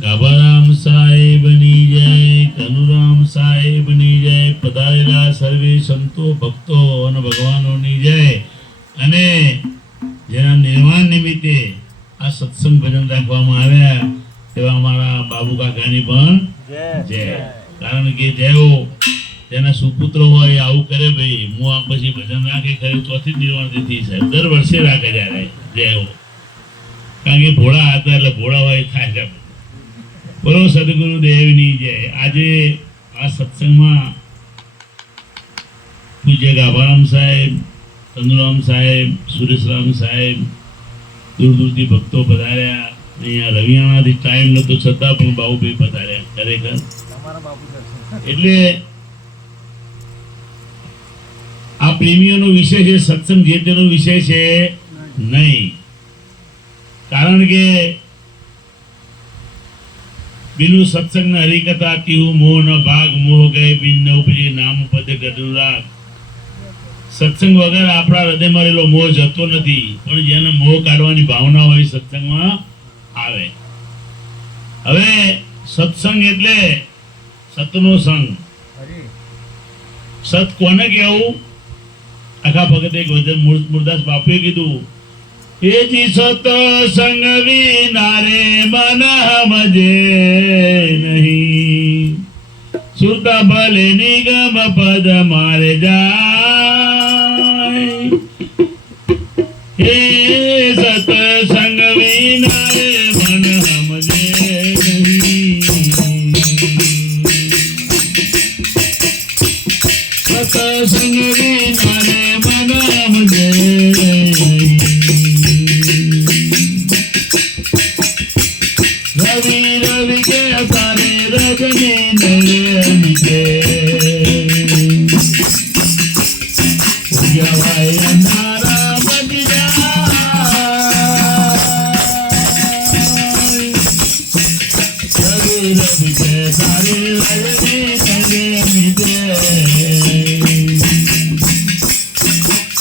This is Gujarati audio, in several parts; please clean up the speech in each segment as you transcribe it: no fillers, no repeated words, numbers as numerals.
ગાભારામ સાહેબની જય, કનુરામ સાહેબની જય, પધારેલા સર્વે સંતો ભક્તો અને ભગવાનોની જય. અને જેના નિર્વાણ નિમિત્તે આ સત્સંગ ભજન રાખવામાં આવ્યા તેવા અમારા બાબુ કાકાની પણ જય. કારણ કે જેઓ તેના સુપુત્ર હોય આવું કરે ભાઈ, હું આ પછી ભજન રાખે ખરે ચોથી નિર્વાણ તિથિ સાહેબ દર વર્ષે રાખે જ્યારે જેઓ, કારણ કે ભોળા હતા એટલે ભોળા હોય થાય છે. બોલો સદગુરુ દેવની જય. આજે આ સત્સંગમાં પૂજ્ય ગાભારામ સાહેબ, ચંદ્રરામ સાહેબ, સુરેશરામ સાહેબ, દૂર દૂરથી ભક્તો પધાર્યા. અહીંયા રવિયાણાથી ટાઈમ નતો છતાં પણ બાબુભાઈ પધાર્યા. ખરેખર એટલે આ પ્રેમીઓનો વિષય છે, સત્સંગ જે તેનો વિષય છે નહીં. કારણ કે બિનુ સત્સંગ ન હરિકથા તીહુ મોહ ન ભાગ, મોહ ગયે બિન ન ઉપજે નામ પદ ગઢુરાગ. સત્સંગ વગર આપણા હૃદયમાં રહેલો મોહ જતો નથી, પણ જેને મોહ કાઢવાની ભાવના હોય સત્સંગમાં આવે. હવે સત્સંગ એટલે સતનો સંગ. સત કોને કહેવું? આખા ભગત એક વચન મુરદાસ બાપુએ કીધું, એ જી સત્સંગ વિના રે મન સમજે નહીં, સુરતા ભલે નિગમ પદ મારે જાય. હે સત્સંગ વિના રે મન સમજે નહીં, સત્સંગ વિના રે મન સમજે નહીં. રવિ રવિ કે તારે રજની નયન કે ઉજવાય નારા બની જાય. રવિ રવિ કે તારે રજની નયન કે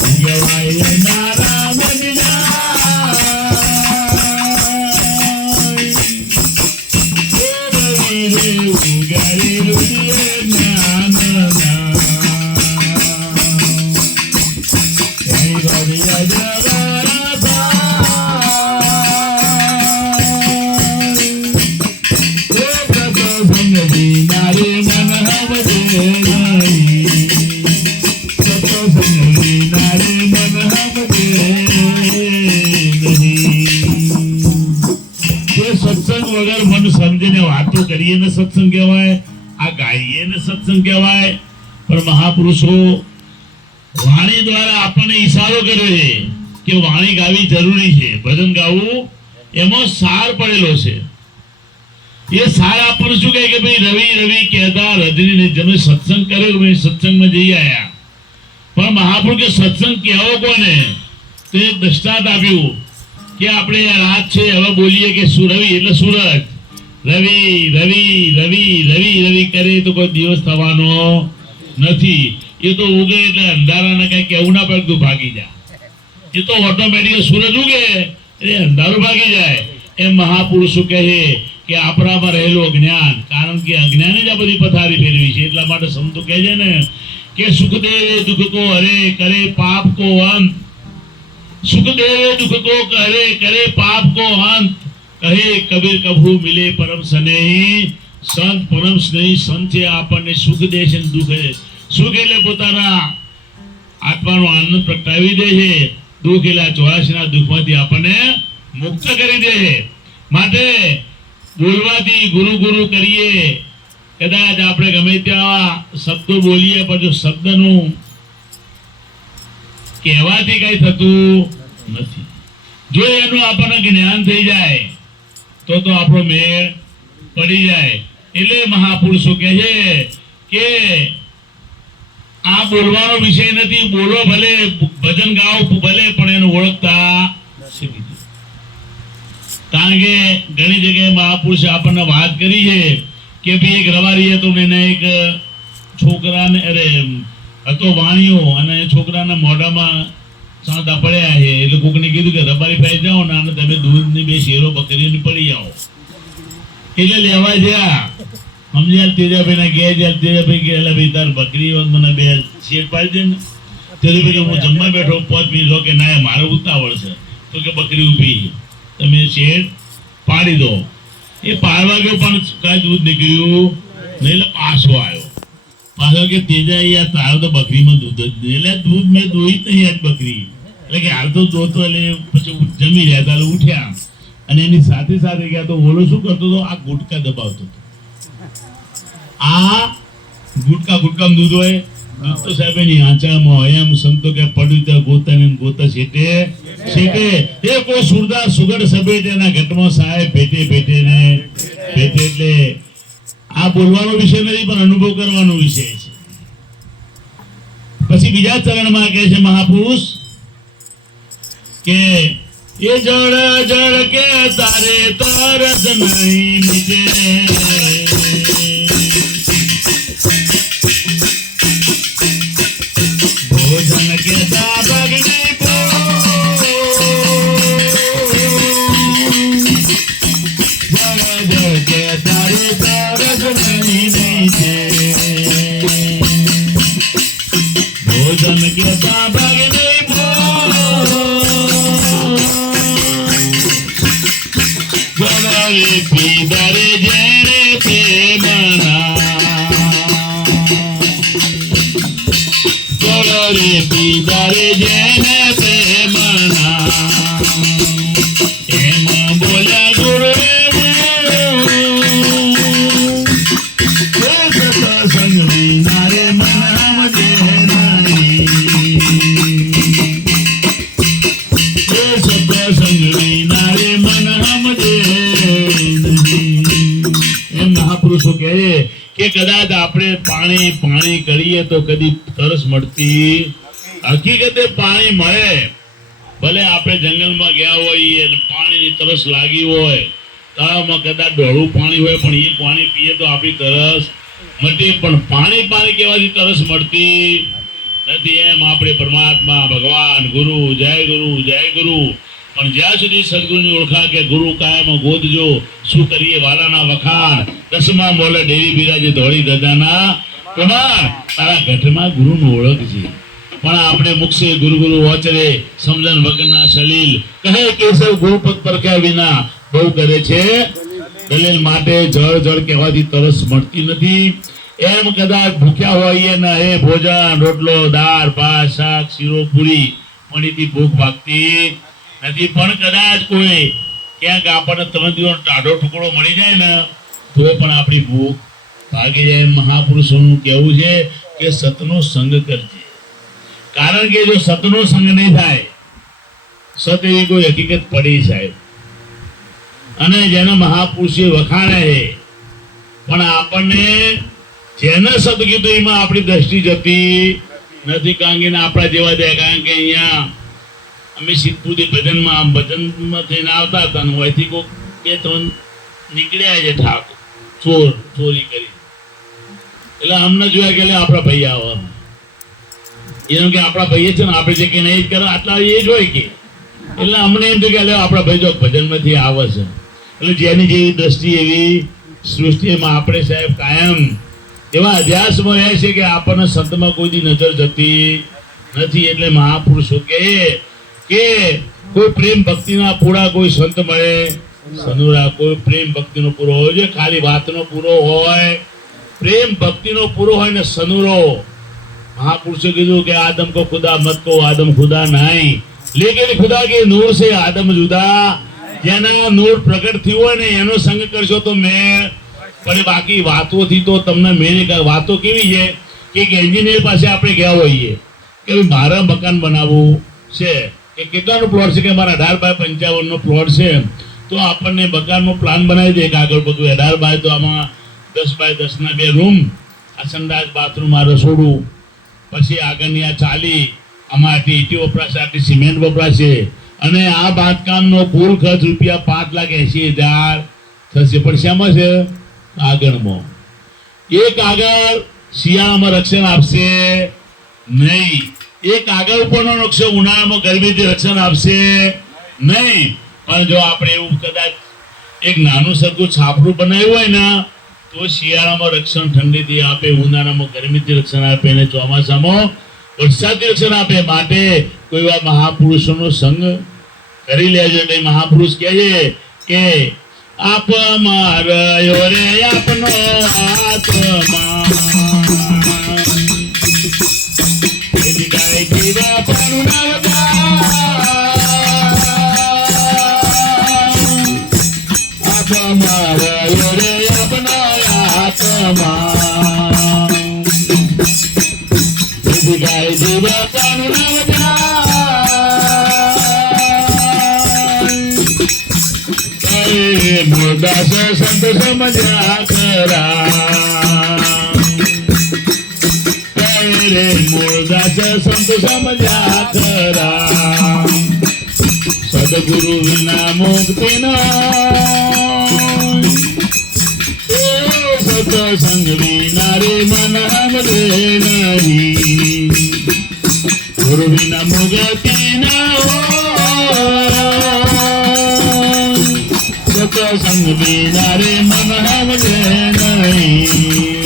ઉજવાય નારા બની સત્સંગ વગર મન સમજીને વાતો કરીએ ને સત્સંગ કહેવાય, આ ગાઈએ ને સત્સંગ કહેવાય. પણ મહાપુરુષો વાણી દ્વારા આપણને ઈશારો કર્યો છે કે વાણી ગાવી જરૂરી છે, ભજન ગાવું એમાં સાર પડેલો છે. એ સાર આપણને શું કહે કે ભાઈ રવિ રવિ કહેતા રજની તમે સત્સંગ કર્યો કે ભાઈ સત્સંગમાં જઈ આવ્યા. પણ મહાપુરુષ કે સત્સંગ કહેવો કોને? તો એક દ્રષ્ટાંત આપ્યું કે આપણે રાત છે હવે બોલીએ કે રવિ એટલે સૂરજ, રવિ રવિ રવિ રવિ રવિ કરે તો કોઈ દિવસ થવાનો નથી. એ તો ઉગે એટલે અંધારાને કઈ કેવું ના પડતું ભાગી જાય. એ તો ઓટોમેટિક સૂરજ ઉગે એટલે અંધારું ભાગી જાય. એમ મહાપુરુષો કહે કે આપણામાં રહેલું અજ્ઞાન, કારણ કે અજ્ઞાને જ આ બધી પથારી ફેરવી છે. એટલા માટે સંતો કહે છે ને કે સુખદેવ દુઃખ કો હરે કરે પાપ કો અંત, સુખદેવ દુઃખ કો કરે કરે પાપ કો અંત, કહે કબીર કભુ મિલે પરમ સ્નેહી સંત. પરમ સ્નેહી સંત છે આપણને સુખ દે છે, દુઃખ દે. સુખ એટલે પોતાના આત્માનો આનંદ પ્રગટાવી દે છે, દુઃખ એટલે 84 દુઃખમાંથી આપણને મુક્ત કરી દે છે. માટે બોલવાથી ગુરુ ગુરુ કરીએ, કદાચ આપણે ગમે ત્યાં શબ્દો બોલીએ પણ જો શબ્દનું કહેવાથી કઈ થતું નથી. જો એનું આપણને જ્ઞાન થઈ જાય તો આપણો મેળ પડી જાય. એટલે મહાપુરુષો કહે છે કે આ બોલવાનો વિષય નથી, બોલો ભલે, ભજન ગાઓ ભલે, પણ એને ઓળખતા શીખી. કારણ કે ઘણી જગ્યાએ મહાપુરુષે આપણને વાત કરી છે કે ભાઈ એક રવારી હતો ને એને એક છોકરાને હતો વાણીઓ, અને છોકરાના મોઢામાં સાંતા પડ્યા છે એટલે કોકને કીધું કે રબારી પાસે જાઓ ને આને તમે દૂધની 2 શેરો બકરીઓની પડી જાઓ એટલે લેવા જ્યાં સમજ્યા તેજાભાઈ ના ગયા જ્યાં તેજાભાઈ કે એટલે ભાઈ તાર બકરી મને 2 શેર પાડી દે ને તેજાભાઈ હું જમવા બેઠો 5 મિનિટ કે ના મારે ઉતાવળ છે તો કે બકરી ઊભી તમે શેર પાડી દો એ પાડવા ગયો પણ કાંઈ દૂધ નીકળ્યું નહીં એટલે પાછો આવ્યો કે તેજા યાર તારો તો બકરીમાં દૂધ જ નહીં એટલે દૂધ મેં દોઈ જ નહીં આજ બકરી એટલે કે હાલ તો દોતો એટલે પછી જમી રહ્યા હતા ઉઠ્યા અને એની સાથે સાથે ગયા તો ઓલો શું કરતો હતો આ ગુટકા દબાવતો હતો આ ગુટકા દૂધ હોય દૂધ તો સાહેબ એની આંચળામાં હોય એમ સંતો કે પડ્યું ત્યાં ગોતા શેટે એ કોઈ સુગડ સબેટ એના ઘટમાં સાહેબ ભેટે ને ભેટે એટલે આ બોલવાનો વિષય નથી પણ અનુભવ કરવાનો વિષય છે પછી બીજા ચરણમાં કહે છે મહાપુરુષ કે એ જળ જળ કે તારે તરસ નહીં મિટે ભોજન કે દાબગ નહીં જળ કે તારે તરસ નહીં મિટે ભોજન કે દાબગ નહીં પીદારે જેને પ્રેમના પીદારે જેને પ્રેમના એમ બોલ્યા ગુરુ સંગ વિનારે મન સમજે સંગ વિનારે મન સમજે મહાપુરુષો કહે કે કદાચ આપણે પાણી કરીએ તો કદી તરસ મળતી હકીકતે પાણી મળે ભલે આપણે જંગલમાં ગયા હોઈએ અને પાણીની તરસ લાગી હોય તળાવમાં કદાચ ડોળું પાણી હોય પણ એ પાણી પીએ તો આપણી તરસ મટે પણ પાણી કહેવાથી તરસ મળતી નથી એમ આપણે પરમાત્મા ભગવાન ગુરુ જય ગુરુ પણ જ્યાં સુધી સદગુરુની ઓળખા કે ગુરુ કાયમ ગોદજો શું કરીએ વાલાના વખાણ 10મા મોલે ડેરી બિરાજે ધોળી દદાના કુમાર તારા ઘટમાં ગુરુનું ઓળખ છે પણ આપણે મુક્ષે ગુરુ વચરે સમજણ વગરના સલીલ કહે કેશવ ગુરુપદ પરખ્યા વિના બહુ કરે છે દલીલ માટે જળ કહેવાથી તરસ મળતી નથી એમ કદાચ ભૂખ્યા હોઈએ ને એ ભોજન રોટલો દાળ ભાત શાક શીરો પૂરી મણીથી ભૂખ ભાગતી નથી પણ કદાચ કોઈ ક્યાંક આપણને 3 દિવસનો ટાઢો ટુકડો મળી જાય ને તો પણ આપણી ભૂખ ભાગી જાય મહાપુરુષોનું કહેવું છે કે સતનો સંગ કરજે કારણ કે જો સતનો સંગ નહીં થાય સત એવી કોઈ હકીકત પડી સાહેબ અને જેને મહાપુરુષે વખાણે છે પણ આપણને જેને સત કીધું એમાં આપણી દ્રષ્ટિ જતી નથી કારણ કે આપણા જેવા દે કારણ કે અહીંયા અમે સિદ્ધપુરી ભજનમાં થઈને આવતા હતા ને અહીંથી કોઈ 2-3 નીકળ્યા છે ઠાક ચોરી કરી એટલે અમને જોયા કે આપણા ભાઈ આવે એમ કે આપણા ભાઈ છે ને આપણે જે કે નહીં કરે આટલા એ જ હોય કે એટલે અમને એમ થયું કે આપણા ભાઈ જો ભજનમાંથી આવે છે એટલે જેની જેવી દ્રષ્ટિ એવી સૃષ્ટિમાં આપણે સાહેબ કાયમ એવા અભ્યાસમાં રહે છે કે આપણને સંતમાં કોઈ નજર જતી નથી એટલે મહાપુરુષો કે કોઈ પ્રેમ ભક્તિના પૂરા કોઈ સંત મળે સનુરા કોઈ પ્રેમ ભક્તિનો પૂરો હોય છે ખાલી વાતનો પૂરો હોય પ્રેમ ભક્તિનો પૂરો હોય ને સનુરો महापुरुषों कीधु कि आदम को खुदा मत को आदम खुदा नहीं लेकिन खुदा के नूर से आदम जुदा जेना नूर प्रकट थी हो ने एनो संग करशो तो मैं पर बाकी वातों थी तो तमने मैंने कहा वातों केवी है कि एंजिनियर પાસે આપણે ગયા હોઈએ કે મારા મકાન બનાવવું છે કે કેટલાનો પ્લોટ છે કે મારા 18 બાય 55 નો પ્લોટ છે તો આપણને મકાનનો પ્લાન બનાવી દે કે આગળ બધું 18 બાય તો આમાં 10 બાય 10 ના બે રૂમ આ સંડાસ બાથરૂમ આ રસોડું પછી આગળની આ ચાલી આમાંથી ઈટી વપરાશે આટલી સિમેન્ટ વપરાશે અને આ બાંધકામનો કુલ ખર્ચ રૂપિયા 5,80,000 થશે પણ શેમાં છે આગળમાં એક આગળ શિયાળામાં રક્ષણ આપશે નહીં એક આગળ ઉપરનો નકશો ઉનાળામાં ગરમીથી રક્ષણ આપશે નહીં, પણ જો આપણે એવું કદાચ એક નાનું સરખું છાપરું બનાવ્યું હોય ને તો શિયાળામાં રક્ષણ ઠંડીથી આપે, ઉનાળામાં ગરમીથી રક્ષણ આપે અને ચોમાસામાં વરસાદથી રક્ષણ આપે. માટે કોઈ એવા મહાપુરુષોનો સંગ કરી લેજો. એટલે મહાપુરુષ કહે છે કે આપ માર્યો રે આપનો આત્મા ગાય પીવા પાનું આપ માર્યો રે આપનો આત્મા ગાય પીવા પાનું મૂળદાસ સંત સમજ્યા ખરા, રે મૂળદાસ સંત સમજ્યા ખરા, સદગુરુ વિના મુક્તિ સત્સંગ વિના રે મન હમરે નહીં, ગુરુ વિના મુક્તિ સત્સંગ વિના રે મન હમરે નહીં,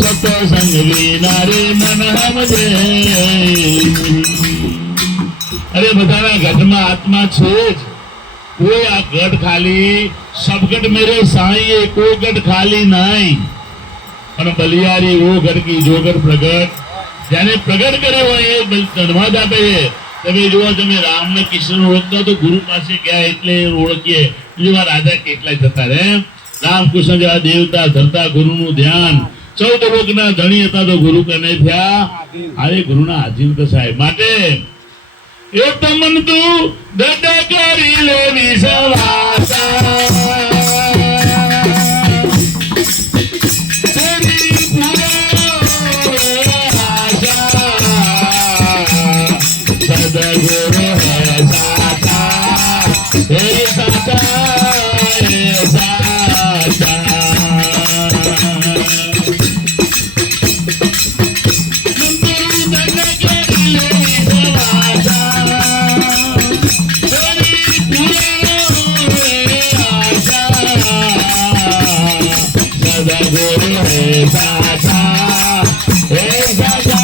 સત્સંગ વિના રે મન હમરે. અરે બધાના ઘટમાં આત્મા છે જ, કોઈ આ ગઢ ખાલી સબગઢ મેરે સાંઈ કોઈ ગઢ ખાલી નહીં, પણ બલિયારી વો ગઢ કી જો ગઢ પ્રગટ, જેને પ્રગટ કર્યો હોય એ ધન્યવાદ આપે છે. તમે જુઓ, તમે રામ ને કૃષ્ણ ઓળખતા તો ગુરુ પાસે ગયા એટલે ઓળખીએ. બીજું રાજા કેટલા જતા રે, રામકૃષ્ણ જેવા દેવતા ધરતા ગુરુનું ધ્યાન, 14 લોકના ધણી હતા તો ગુરુ કને થયા, અરે ગુરુના આધીન તો સાહેબ. માટે એ તમન તું દડ કરી લે વિશ્વાસા, સદગુરુ હે સાચા, હે સાચા, હે સાચા. સદગુરુ હે સાચા, હે સાચા,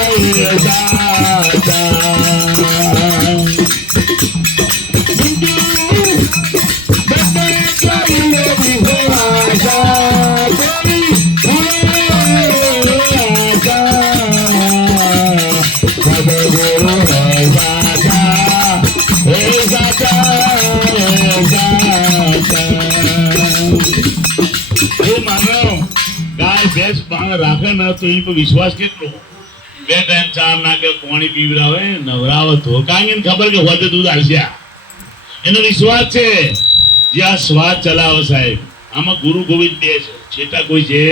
હે સાચા. રાખે ને તો એ વિશ્વાસ કેટલો, 2 ટાઈમ ચા નાખે, પાણી પીવડાવે, નવરાવે, ધોકાંગી ખબર કે હોતે દૂધ આવશે, એનો વિશ્વાસ છે. જે આ સ્વાદ ચલાવે સાહેબ, આમાં ગુરુ ગોવિંદ 2 છે, છેટા કોઈ છે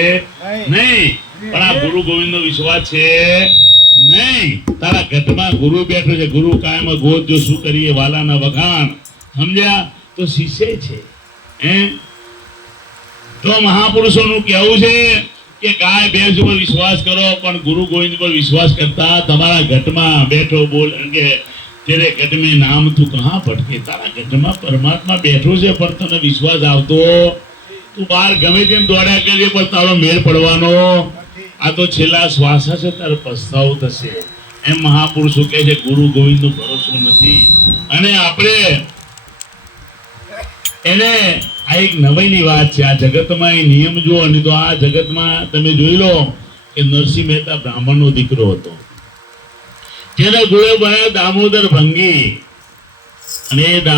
નહીં, પણ આ ગુરુ ગોવિંદ નો વિશ્વાસ છે નહીં. તારા ઘટમાં ગુરુ બેઠો છે, ગુરુ કાયમ ગોદ જો શું કરીએ વાલાના વખાણ, સમજ્યા? તો શિષ્ય છે. તો મહાપુરુષોનું કહેવું છે કે ગાય ભેંસ ઉપર વિશ્વાસ કરો, પણ ગુરુ ગોવિંદ પર વિશ્વાસ કરતા તમારા ઘટમાં બેઠો બોલ કે તેરે ઘટ में नाम तू कहां भटके, તારા ઘટમાં પરમાત્મા બેઠો છે, પણ તને વિશ્વાસ આવતો, તું બહાર ગમે તેમ દોડ્યા કરીએ પણ તારો મેળ પડવાનો આ તો છેલ્લા શ્વાસ છે, તારે પસ્તાવો થશે. એમ મહાપુરુષો કહે છે ગુરુ ગોવિંદ નો ભરોસો નથી. અને આપણે એને આ એક નવાઈની વાત છે. આ જગતમાં એ નિયમ જુઓ, અને તો આ જગતમાં તમે જોઈ લો કે નરસિંહ મહેતા બ્રાહ્મણનો દીકરો હતો, જેના ગુરુ ભણ્યા દામોદર ભંગી, અને એ